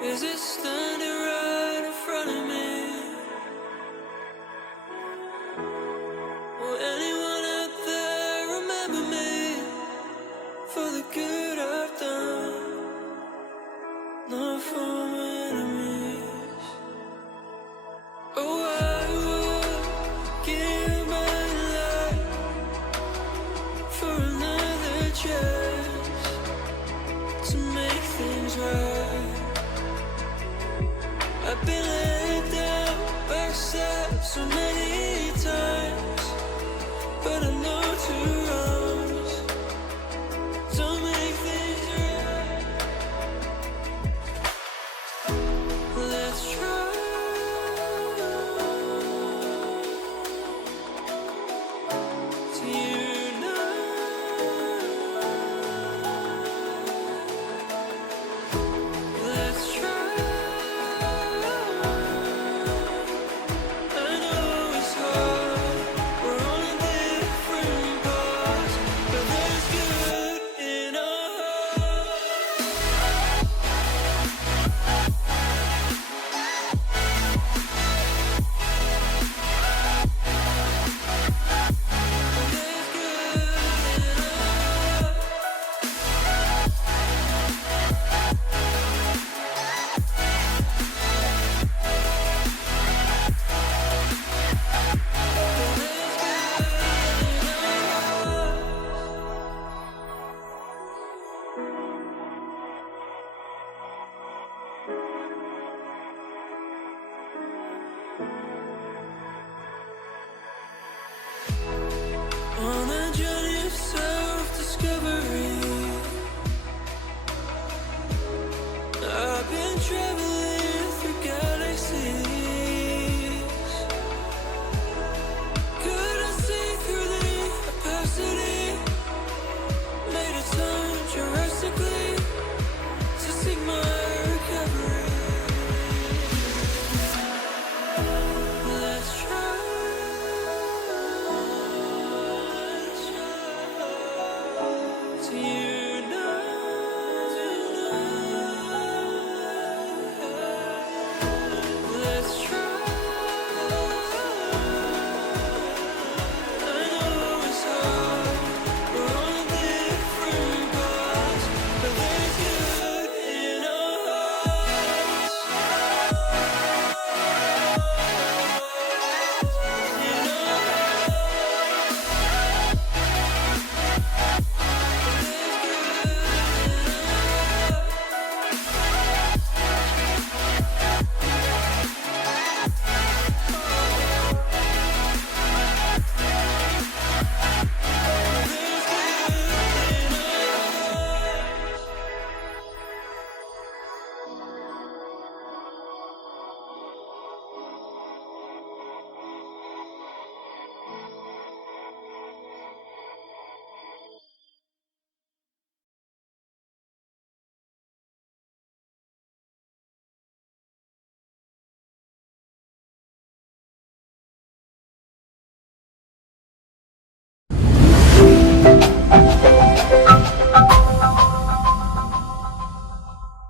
Is it standing right in front of me? Will anyone out there remember me for the good I've done? Not for my enemies. Oh, I would give my life for another chance to make things right. I've been let down, backstabbed so many times, but I know to runs don't make things right. Let's try to unite. Let's try. I know it's hard, we're on different paths, but there's good in our hearts. There's good in our on a journey of self-discovery. I've been traveling